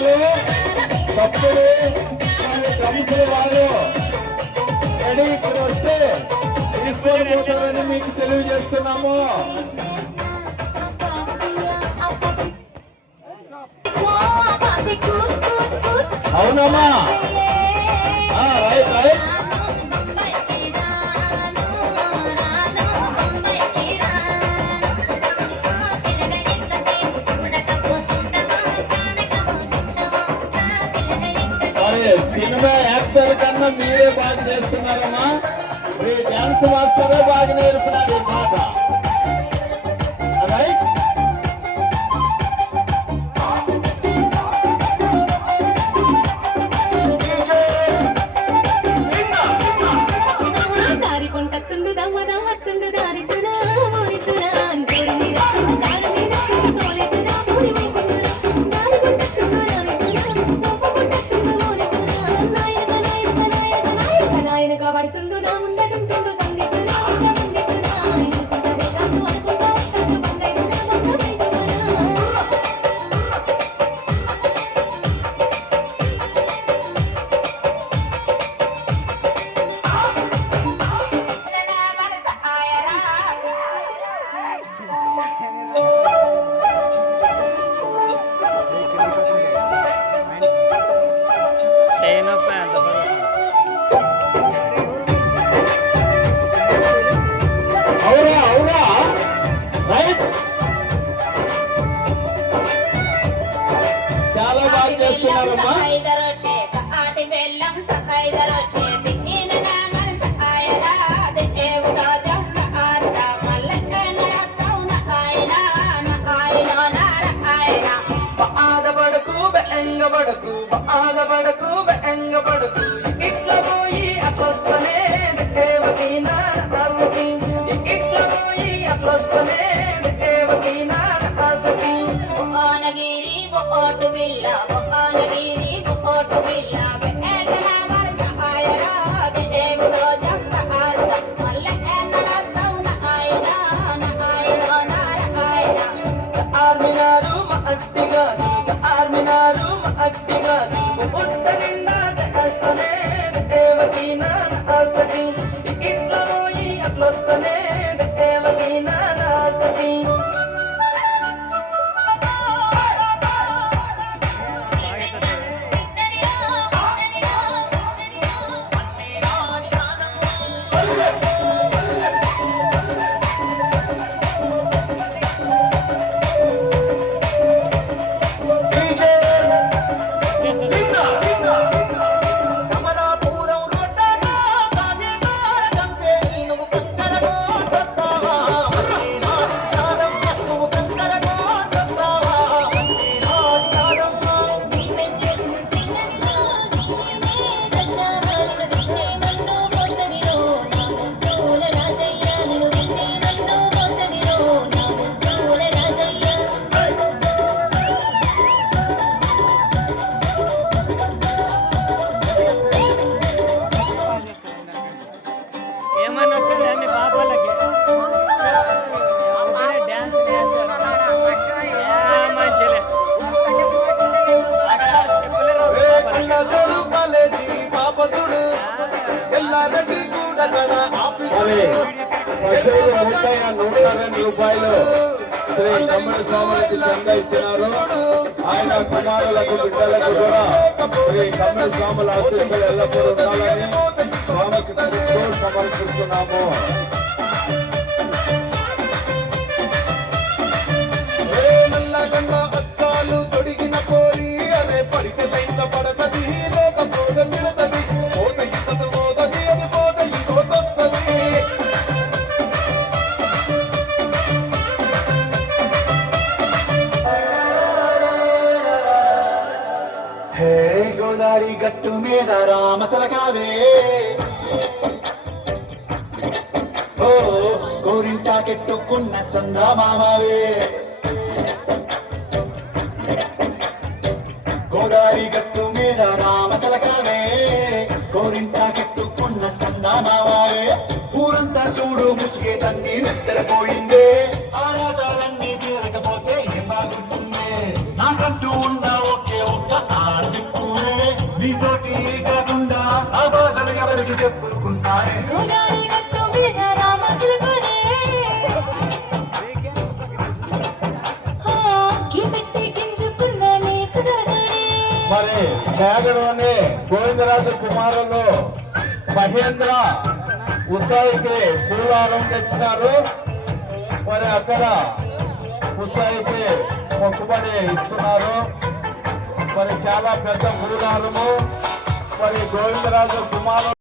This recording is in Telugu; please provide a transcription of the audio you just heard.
తాళాలు తప్పుడు డ్రమ్స్ వాళ్ళు రెడీ ఇక్కడ వస్తే తీసుకొని పోతారని మీకు తెలియజేస్తున్నాము. అవునమ్మా, రైట్ రైట్. సినిమా యాక్టర్ కన్నా మీరే బాగా చేస్తున్నారమ్మా. మీ డాన్స్ మాస్టరే బాగా నేర్పినారు ఈ పాట. రైట్. చాలా బాగా చేస్తున్నారమ్మా. ఆదబడకు బెంగబడకు ఆదబడకు బెంగబడకు ఇట్లా పోయి అట్లొస్తనే దేవకీనా ఆసకి ఇట్లా పోయి అట్లొస్తనే దేవకీనా ఆసకి బొనగిరి బొట్టు బిల్ల బొనగిరి బొట్టు బిల్ల బెట్టనా మన సహాయరా దేవుడో జంట ఆరుద మల్లె ఎన్నడస్తావు నాయన నాయన నారాయణ ఆర్మినారు మా అట్టిగా ఆర్మినారు మా అట్టిగా పుట్ట నిండా దేస్తనే దేవకీనా ఆసకి ఇట్లా పోయి అట్లొస్తనే దేవకీనా ఆసకి రూపాయలు శ్రీ తమ్ముడు స్వాములకు చందా ఇస్తున్నారు. ఆయన కుమారులకు బిడ్డలకు కూడా శ్రీ తమ్ముడు స్వాముల ఆశీస్సులు ఎల్లప్పుడూ ఉండాలని స్వామికి సమర్పిస్తున్నాము. అత్తాలు తొడిగిన పోరి అనే పడితే లైన్ల పడతది లేకపోతే నిలతది పోత ఇసత పోతది అది పోత ఇంకొస్తది. హే గోదారి గట్టు మీద రామసలకావే ఓ గోరింటా కెట్టుకున్న సందా మామవే గోదారి గట్టు మీద రామసలకావే గోరింటా కెట్టుకున్న సందా మామవే ఊరంతా చూడు ముసుగే తన్ని నిద్రపోయిందే ఆరాటాలన్నీ తీరకపోతే ఏం బాగుంటుందే నాకంటూ ఉన్న ఒకే ఒక్క చెప్పుకుంటానే గోదావరి గట్టు మీద రామసులుకునే పెట్టి గింజుకున్న నీకు దొరకనే మరి పేగలోని గోవిందరాజు కుమారులు మహేంద్ర ఉత్సాహికి పూలారం తెచ్చినారు. మరి అక్కడ ఉత్సాహికి మొక్కుబడి ఇస్తున్నారు. మరి చాలా పెద్ద పూలారము. మరి గోవిందరాజు కుమారు